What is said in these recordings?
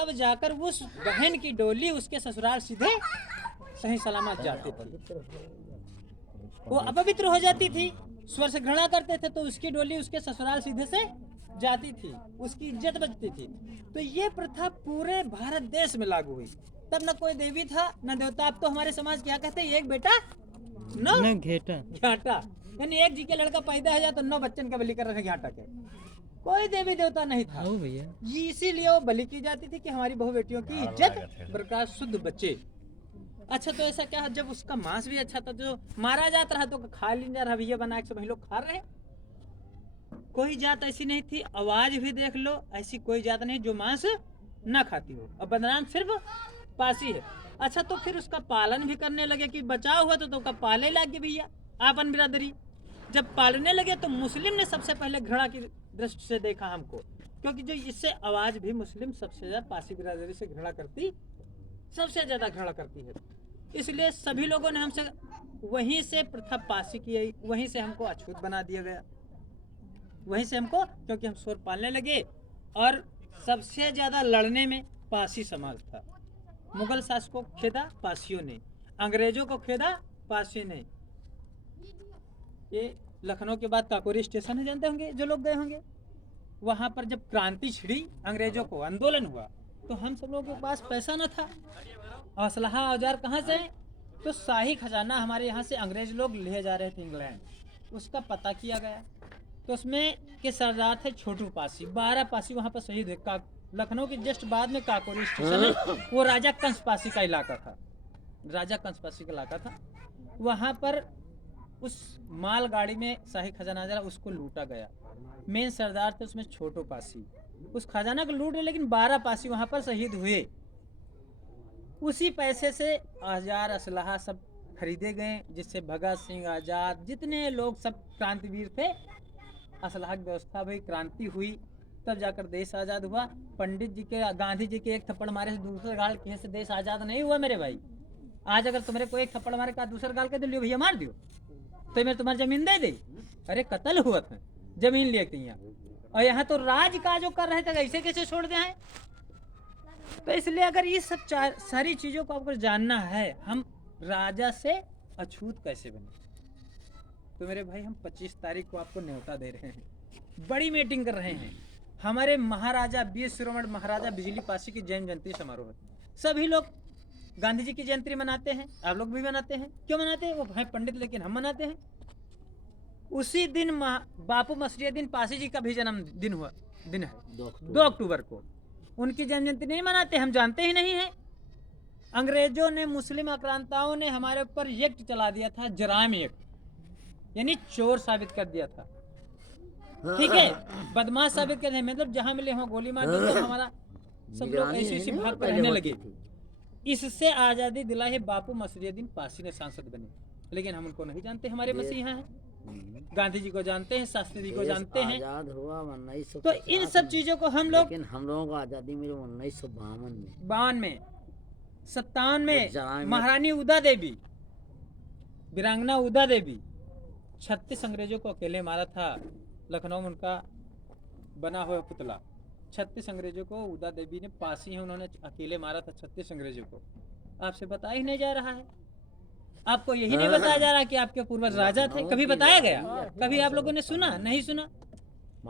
तब जाकर उस बहन की डोली उसके ससुराल सीधे सही सलामत जाती थी। वो अपवित्र हो जाती थी, स्वर से घृणा करते थे, तो उसकी डोली उसके ससुराल सीधे से जाती थी, उसकी इज्जत बचती थी। तो ये प्रथा पूरे भारत देश में लागू हुई। तब न कोई देवी था न देवता। अब तो हमारे समाज क्या कहते हैं, एक बेटा न घाटा, यानी एक जी के लड़का पैदा है तो 9 बच्चन का बलि कर रहे घाटा के। कोई देवी देवता नहीं था जी, इसीलिए वो बलि की जाती थी कि हमारी बहु बेटियों की इज्जत बरकरार शुद्ध बचे। अच्छा, तो ऐसा क्या, जब उसका मांस भी अच्छा था जो मारा जाता रहा तो खा लिया रहा, भैया बना के सब लोग खा रहे। कोई जात ऐसी नहीं थी, आवाज भी देख लो, ऐसी कोई जात नहीं जो मांस न खाती हो। अब बदनाम सिर्फ पासी है। अच्छा, तो फिर उसका पालन भी करने लगे कि बचाव हुआ तो उसका पाले लग गए भैया आपन बिरादरी। जब पालने लगे तो मुस्लिम ने सबसे पहले घृणा की दृष्टि से देखा हमको, क्योंकि जो इससे आवाज भी मुस्लिम सबसे ज्यादा पासी बिरादरी से घृणा करती, सबसे ज्यादा घृणा करती है। इसलिए सभी लोगों ने हमसे वहीं से प्रथा पासी की, वहीं से हमको अछूत बना दिया गया, वहीं से हमको, क्योंकि हम शोर पालने लगे। और सबसे ज्यादा लड़ने में पासी समाज था। मुगल शासकों को खेदा पासियों ने, अंग्रेजों को खेदा पासियों ने। ये लखनऊ के बाद काकोरी स्टेशन है, जानते होंगे जो लोग गए होंगे। वहां पर जब क्रांति छिड़ी, अंग्रेजों को आंदोलन हुआ, तो हम सब लोगों के पास पैसा न था, असलहा औजार कहाँ से? तो शाही खजाना हमारे यहाँ से अंग्रेज लोग ले जा रहे थे इंग्लैंड, उसका पता किया गया। तो उसमें के सरदार थे छोटू पासी, 12 पासी वहाँ पर शहीद हुए। लखनऊ के जस्ट बाद में काकोरी स्टेशन है, वो राजा कंस पासी का इलाका था, राजा कंस पासी का इलाका था। वहाँ पर उस मालगाड़ी में शाही खजाना जरा उसको लूटा गया। मेन सरदार थे उसमें छोटू पासी, उस खजाना को लूट रहे, लेकिन 12 पासी वहाँ पर शहीद हुए। उसी पैसे से औजार असलहा सब खरीदे गए, जिससे भगत सिंह, आजाद, जितने लोग सब क्रांतिवीर थे, असलहा की व्यवस्था हुई, क्रांति हुई, तब जाकर देश आजाद हुआ। पंडित जी के, गांधी जी के एक थप्पड़ मारे से दूसरे गाल के से देश आजाद नहीं हुआ मेरे भाई। आज अगर तुम्हारे को एक थप्पड़ मारे का दूसरे गाल के दे लियो भैया मार दियो, तो मैं तुम्हारी जमीन दे दी। अरे कत्ल हुआ था, जमीन लिए थी यहाँ, और यहाँ तो राज का जो कर रहे थे, ऐसे कैसे छोड़ दे हैं? तो इसलिए अगर ये सब सारी चीजों को आपको जानना है, हम राजा से अछूत कैसे बने, तो मेरे भाई हम 25 तारीख को आपको न्योता दे रहे हैं, बड़ी मीटिंग कर रहे हैं। हमारे महाराजा वीर शिरोमणि महाराजा बिजली पासी की जन्म जयंती समारोह है। सभी लोग गांधी जी की जयंती मनाते हैं, आप लोग भी मनाते हैं। क्यों मनाते हैं? वो भाई पंडित, लेकिन हम मनाते हैं। उसी दिन बापू मसरुद्दीन पासी जी का भी जन्म दिन हुआ, दिन है 2 अक्टूबर को। उनकी जन्म जयंती नहीं मनाते, हम जानते ही नहीं है। अंग्रेजों ने, मुस्लिम आक्रांताओं ने हमारे ऊपर एक्ट चला दिया था, जराम एक्ट, यानी चोर साबित कर दिया था, ठीक है, बदमाश साबित कर दिया। मतलब जहां मिले वहां गोली मार दो, तो हमारा सब लोग ऐसी ऐसी भाग पर रहने लगे। इससे आजादी दिलाई है बापू मसरुद्दीन पासी ने, सांसद बने। लेकिन हम उनको नहीं जानते, हमारे मसीहा हैं। गांधी जी को जानते हैं, शास्त्री जी को जानते हैं। आजाद हुआ 1950 तो इन सब चीजों को हम लोग, लेकिन हम लोगों को आजादी मिली 1952 में, 52 में, 57 में महारानी उदा देवी, वीरांगना उदा देवी, 36 अंग्रेजों को अकेले मारा था। लखनऊ में उनका बना हुआ पुतला, 36 अंग्रेजों को उदा देवी ने, पासी है, उन्होंने अकेले मारा था 36 अंग्रेजों को। आपसे बताया ही नहीं जा रहा है, आपको यही नहीं बताया जा रहा कि आपके पूर्वज राजा थे। कभी बताया गया? कभी आप लोगों ने सुना? नहीं सुना।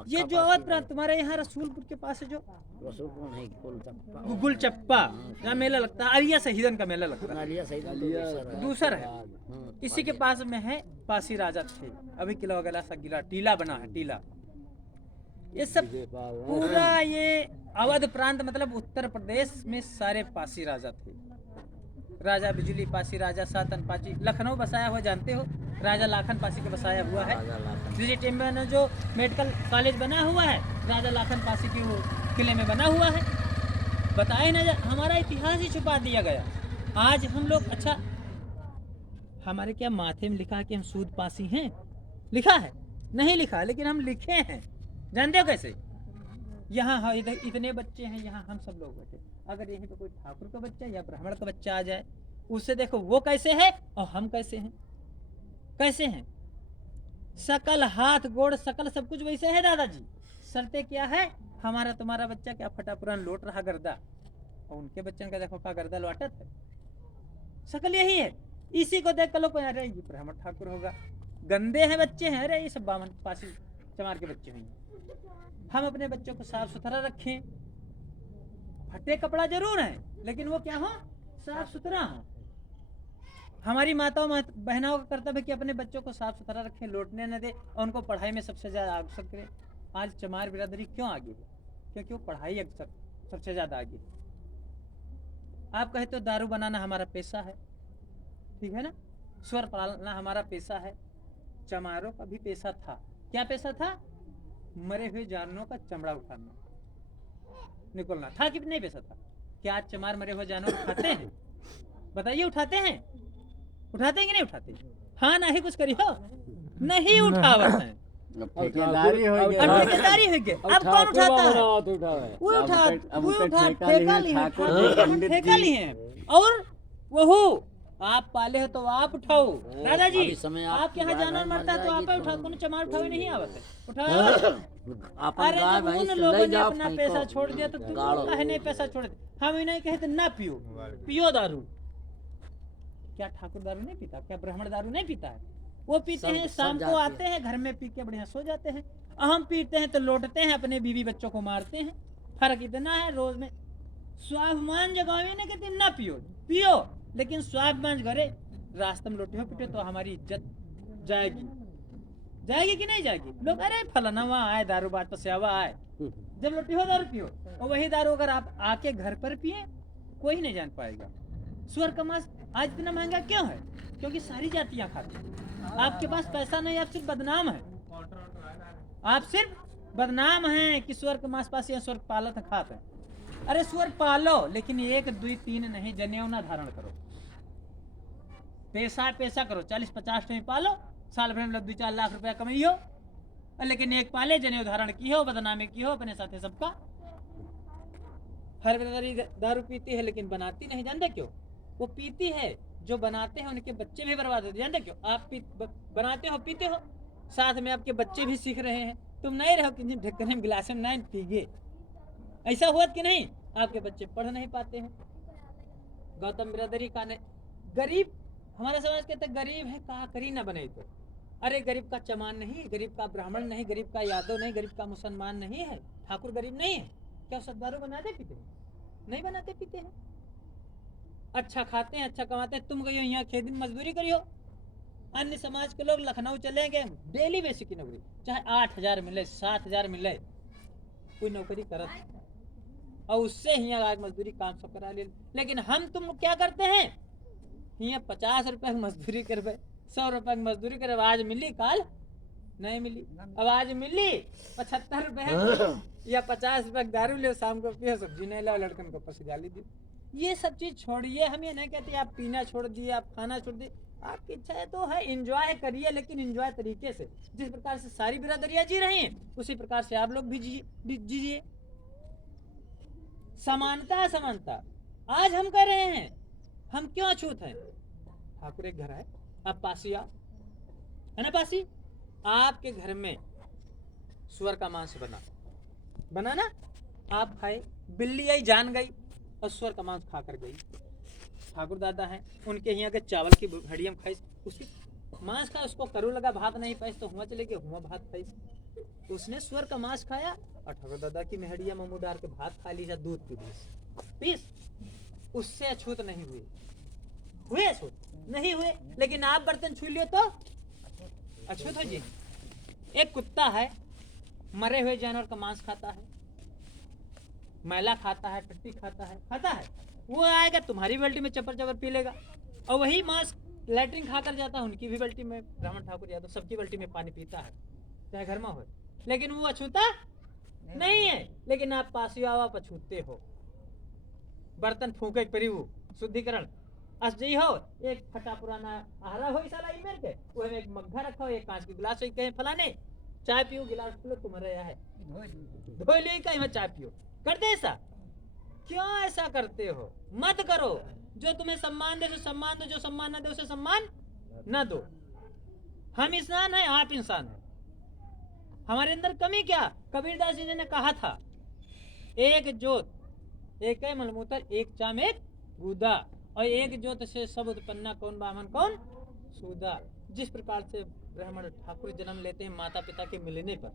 ये जो अवध प्रांत तुम्हारे यहाँ रसूलपुर के पास है, जो रसूलपुर नहीं, गुलचप्पा जहाँ मेला लगता है, अलिया शहीदन का मेला लगता है, नालिया सही दूसरा है, इसी के पास में है। पासी राजा थे, अभी किला वगैरह सा गिला, टीला बना है, टीला। ये सब पूरा ये अवध प्रांत, मतलब उत्तर प्रदेश में सारे पासी राजा थे। राजा बिजली पासी, राजा सातन पासी, लखनऊ बसाया हुआ जानते हो, राजा लाखन पासी का बसाया हुआ है। टिम्बर में जो मेडिकल कॉलेज बना हुआ है, राजा लाखन पासी की वो किले में बना हुआ है। बताए ना, हमारा इतिहास ही छुपा दिया गया। आज हम लोग, अच्छा हमारे क्या माथे में लिखा है कि हम सूद पासी हैं? लिखा है? नहीं लिखा, लेकिन हम लिखे हैं। जानते हो कैसे? यहाँ इधर इतने बच्चे हैं, यहाँ हम सब लोग बैठे, अगर यहीं पे कोई ठाकुर का बच्चा या ब्राह्मण का बच्चा आ जाए, उससे देखो वो कैसे है और हम कैसे हैं, कैसे हैं। सकल हाथ गोड़ सकल सब कुछ वैसे है दादाजी। शर्तें क्या है? हमारा तुम्हारा बच्चा क्या फटा पुरान लौट रहा गर्दा, और उनके बच्चन का देखो का गर्दन वाटत है, शकल यही है। इसी को देख कर लोग अरे ये ब्राह्मण ठाकुर होगा, गंदे हैं बच्चे हैं, अरे ये सब बामन पासी चमार के बच्चे हैं। हम अपने बच्चों को साफ सुथरा रखें, फटे कपड़ा जरूर है लेकिन वो क्या हो, साफ सुथरा हो। हमारी माताओं बहनों का कर्तव्य है कि अपने बच्चों को साफ सुथरा रखें, लौटने न दे और उनको पढ़ाई में सबसे ज्यादा अग्रसर करें। आज चमार बिरादरी क्यों आगे है, क्योंकि वो पढ़ाई अक्सर सबसे ज्यादा आगे। आप कहे तो दारू बनाना हमारा पेशा है, ठीक है ना, स्वर पालना हमारा पेशा है। चमारों का भी पेशा था, क्या पेशा था, मरे हुए जानवरों का चमड़ा उठाना निकलना था कि नहीं पेशा था। क्या आज चमार मरे हुए जानवर उठाते हैं, बताइए उठाते हैं, उठाते हैं कि नहीं उठाते? हाँ नहीं कुछ करियो, नहीं उठावत है, ठेकेदारी हो गई, अब ठेकेदारी हो गई। अब कौन उठाता है, वो उठा ठेका लिए हैं। और वहू आप पाले हो तो आप उठाओ, दादाजी अभी समय आपके यहाँ गाय जानवर भैंस मरता है तो मर आप जाएगी उठा, तो- कोनो चमार उठावे नहीं आवत है, उठाओ। अपन अरे गाय जब भैंस उन ले लोगों ने जाओ अपना फेंको। पैसा छोड़ दिया तो तुम गाड़ो। काहे नहीं पैसा छोड़ दे। हम इन्हें कहते ना पियो, पियो दारू। क्या ठाकुर दारू नहीं पीता, क्या ब्राह्मण दारू नहीं पीता है? वो पीते हैं, सब शाम को जाते आते हैं घर में पी के बढ़िया सो जाते हैं। हम पीते हैं तो लौटते हैं अपने बीवी बच्चों को मारते हैं। फर्क इतना है, रोज में स्वाभिमान जगावे ना कहते ना पियो, पियो लेकिन स्वाभिमान घरे रास्ते में लोटे हो पीटे तो हमारी इज्जत जाएगी, जाएगी कि नहीं जाएगी? लोग अरे फलाना वहाँ आए दारू बात पस्यावा आए, जब लोटी हो दारू पियो। और वही दारू अगर आप आके घर पर पिए कोई नहीं जान पाएगा। सुअर का मांस आज इतना महंगा क्यों है? क्योंकि सारी जातियां खाती हैं। आपके पास पैसा नहीं, आप सिर्फ बदनाम है, आप सिर्फ बदनाम हैं कि सुअर का मांस पास या सुअर पालत खाते हैं। अरे सुअर पालो लेकिन 1 2 3 नहीं, जनेऊ ना धारण करो, पैसा करो, 40-50 में पालो, साल भर में 2-4 लाख रुपया कमाइयो, लेकिन एक पाले जनेऊ धारण की हो, बदनामी की हो अपने साथ सबका। हर बिरादरी दारू पीती है लेकिन बनाती नहीं, जानते क्यों? वो पीती है, जो बनाते हैं उनके बच्चे भी बर्बाद होते हैं, जानते क्यों? आप बनाते हो, पीते हो, साथ में आपके बच्चे भी सीख रहे हैं। तुम नहीं रहो कि ढक्कन में गिलास में नहीं पीगे, ऐसा हुआ कि नहीं? आपके बच्चे पढ़ नहीं पाते हैं। गौतम बिरादरी का गरीब, हमारा समाज कहते गरीब है कहा करी ना बने तो। अरे गरीब का चमान नहीं, गरीब का ब्राह्मण नहीं, गरीब का यादव नहीं, गरीब का मुसलमान नहीं है, ठाकुर गरीब नहीं है। क्या सब दारू बनाते पीते हैं? नहीं बनाते पीते हैं। अच्छा खाते हैं, अच्छा कमाते हैं। तुम गई हो यहाँ खेती में मजदूरी करियो, अन्य समाज के लोग लखनऊ चलेंगे डेली बेसिक की नौकरी, चाहे 8,000 मिले 7,000 मिले, कोई नौकरी करत और उससे यहाँ मजदूरी काम सब करा ले। लेकिन हम तुम क्या करते हैं, यहाँ 50 रुपए की मजदूरी करबे, 100 रुपए की मजदूरी करे, आज मिली काल नहीं मिली, अब आज मिली 75 रुपए या 50 रुपए दारू ले, शाम को पियो, सब्जी नहीं लाओ, लड़कन को पसी डाली दी। ये सब चीज छोड़िए। हम ये नहीं कहते आप पीना छोड़ दिए, आप खाना छोड़ दिए, आपकी इच्छा है तो है, एंजॉय करिए, लेकिन एंजॉय तरीके से। जिस प्रकार से सारी बिरादरियां जी रही हैं उसी प्रकार से आप लोग भी जीजिए। समानता समानता आज हम कह रहे हैं, हम क्यों अछूत हैं? ठाकुर एक घर है, आप पासी आओ, है ना पासी? आपके घर में सुअर का मांस बना ना, आप खाए, बिल्ली आई जान गई और सुअर का मांस खा कर गई। ठाकुर दादा हैं, उनके यहाँ के चावल की हड्डियां खाई, उसी मांस खा, उसको करू लगा भात नहीं पाई तो हुआ चले गए, हुआ भात खाई, उसने सुअर का मांस खाया और ठाकुर दादा की मेहड़िया ममू डाल के भात खा ली, दूध पीस, उससे अछूत नहीं हुए अछूत नहीं हुए। लेकिन आप बर्तन छू लियो तो अछूत हो जी। एक कुत्ता है, मरे हुए जानवर का मांस खाता है, मैला खाता है, टट्टी खाता है, वो आएगा तुम्हारी बाल्टी में चपर चपर पी लेगा, और वही मांस लैट्रिन खाकर जाता है उनकी भी बाल्टी में, ब्राह्मण ठाकुर यादव सबकी बाल्टी में पानी पीता है, चाहे घर में हो, लेकिन वो अछूता नहीं है। लेकिन आप पासियावा पछूते हो, बर्तन फूके परिवु शुद्धिकरण असजी हो, एक फटा पुराना आहरा हो साला ईमेल के, वो में एक मग्घा रखा हो, एक कांच की गिलास हो, कहे फलाने चाय पियो, गिलास पियो, तुम्हारे यहाँ है, धो ले कहीं में चाय पियो, करते ऐसा? क्यों ऐसा करते हो? मत करो। जो तुम्हें सम्मान दे उसे सम्मान दो, जो सम्मान न दे उसे सम्मान न दो। हम इंसान हैं, आप इंसान हैं, हमारे अंदर कमी क्या? कबीरदास जी ने कहा था, एक जोत एक है मलमूत्र एक चाम एक गुदा, और एक ज्योत से सब उत्पन्ना कौन बामन कौन सूदा। जिस प्रकार से ब्राह्मण ठाकुर जन्म लेते हैं माता पिता के मिलने पर,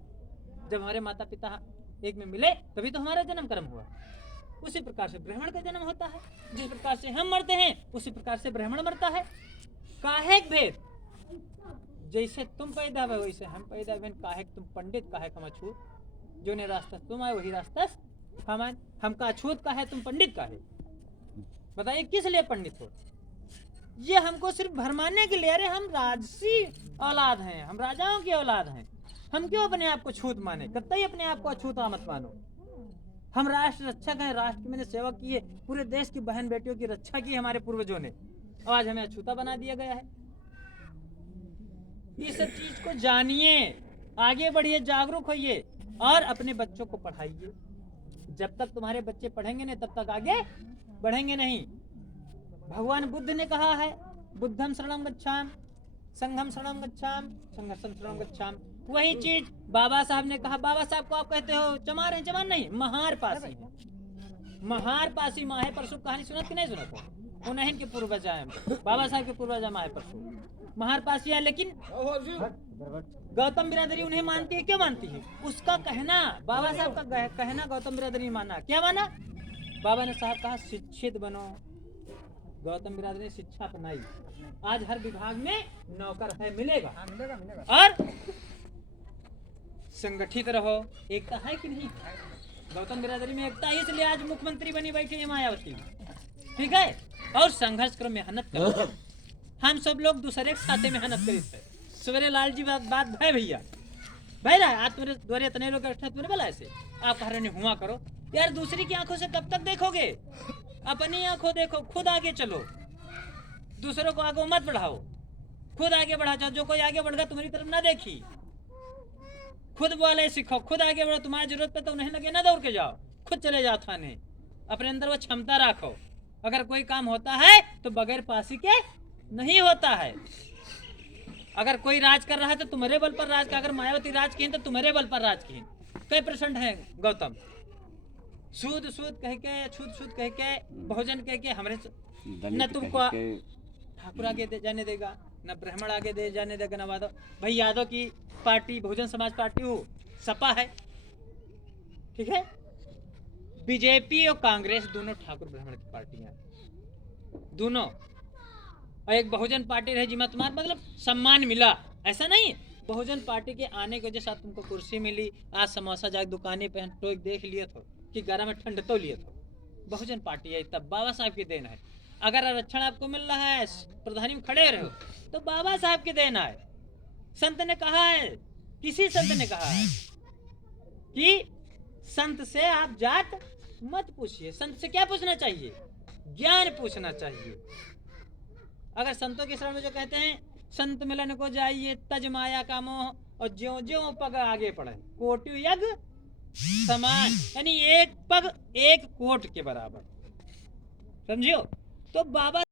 जब हमारे माता पिता एक में मिले तभी तो हमारा जन्म कर्म हुआ, उसी प्रकार से ब्राह्मण का जन्म होता है। जिस प्रकार से हम मरते हैं उसी प्रकार से ब्राह्मण मरता है। काहे भेद, जैसे तुम पैदा हुए वैसे हम पैदा हुए, काहे तुम पंडित काहे हम अछूत, जो ने रास्ता तुम आए वही रास्ता हम का अछूत का है तुम पंडित का है। बताइए किस लिए पंडित हो? ये हमको सिर्फ भरमाने के लिए, अरे हम राजसी औलाद हैं, हम राजाओं की औलाद हैं, हम क्यों अपने आप को छूत माने, कतई अपने आप को अछूत मत मानो। हम राष्ट्र रक्षक हैं, राष्ट्र की मैंने सेवा की है, पूरे देश की बहन बेटियों की रक्षा की हमारे पूर्वजों ने, आज हमें अछूता बना दिया गया है। इस सब चीज को जानिए, आगे बढ़िए, जागरूक होइए और अपने बच्चों को पढ़ाइए। जब तक तुम्हारे बच्चे पढ़ेंगे नहीं तब तक आगे बढ़ेंगे नहीं। भगवान बुद्ध ने कहा है बुद्धम शरणं गच्छामि संघम शरणं गच्छामि संघर्षम शरणं गच्छामि, वही चीज बाबा साहब ने कहा। बाबा साहब को आप कहते हो चमार हैं? चमार नहीं, महार पासी है। महार पासी माहे परसों कहानी सुनत कि नहीं सुनत हो? उन्हीं के पूर्वज हैं, बाबा साहब के पूर्वज माहे परसों महार पासी है। लेकिन गौतम बिरादरी उन्हें मानती है, क्यों मानती है? उसका कहना, बाबा साहब का कहना गौतम बिरादरी माना, क्या माना? बाबा ने साहब कहा शिक्षित बनो, गौतम बिरादरी ने शिक्षा अपनाई, आज हर विभाग में नौकर है, मिलेगा और संगठित रहो। एकता है कि नहीं? गौतम बिरादरी में एकता है, इसलिए आज मुख्यमंत्री बनी बैठी है मायावती, ठीक है। और संघर्ष करो, मेहनत करो। हम सब लोग दूसरे के साथे मेहनत करते हैं। सवेरे लाल जी बात भाई भैया भाई रहा आज तुम्हारे द्वारे इतने लोग इकट्ठा तुम्हें बोला ऐसे आप कह रहे हुआ करो यार, दूसरी की आंखों से कब तक देखोगे? अपनी आंखों देखो, खुद आगे चलो, दूसरों को आगे मत बढ़ाओ, खुद आगे बढ़ा जाओ। जो कोई आगे बढ़ गया तुम्हारी तरफ ना देखी, खुद बोले सीखो, खुद आगे बढ़ो। तुम्हारी जरूरत पे तो उन्हें लगे ना दौड़ के जाओ, खुद चले जाओ थाने। अपने अंदर वो क्षमता रखो। अगर कोई काम होता है तो बगैर पासी के नहीं होता है। अगर कोई राज कर रहा है तो तुम्हारे बल पर राज का, अगर मायावती राज की तो तुम्हारे बल पर राज की। कई % है गौतम, सूद सूद कह के, छूत छूत कह के, भोजन कह के, हमरे न तुमको ठाकुर आगे जाने देगा, न ब्राह्मण आगे दे जाने देगा, न यादव। भाई यादव की पार्टी बहुजन समाज पार्टी हो, सपा है, ठीक है। बीजेपी और कांग्रेस दोनों ठाकुर ब्राह्मण की पार्टियां दोनों, और एक बहुजन पार्टी रही जिसमें तुम्हारा मतलब सम्मान मिला, ऐसा नहीं। बहुजन पार्टी के आने की वजह से तुमको कुर्सी मिली, आज समोसा जाके दुकानें पे तो देख लिया था कि गर्म में ठंड तो लिया था। बहुजन पार्टी है, तब बाबा साहब की देन है। अगर आरक्षण आपको मिल रहा है, प्रधानी में खड़े रहो, तो बाबा साहब की देन है। संत ने कहा है, किसी संत ने कहा है कि संत से आप जात मत पूछिए। संत से क्या पूछना चाहिए? ज्ञान पूछना चाहिए। अगर संतों के शरण में जो कहते हैं संत मिलन को जाइए तज माया का मोह, और ज्यों ज्यों पग आगे पढ़े कोटि यज्ञ समान, यानी एक पग एक कोट के बराबर, समझियो। तो बाबा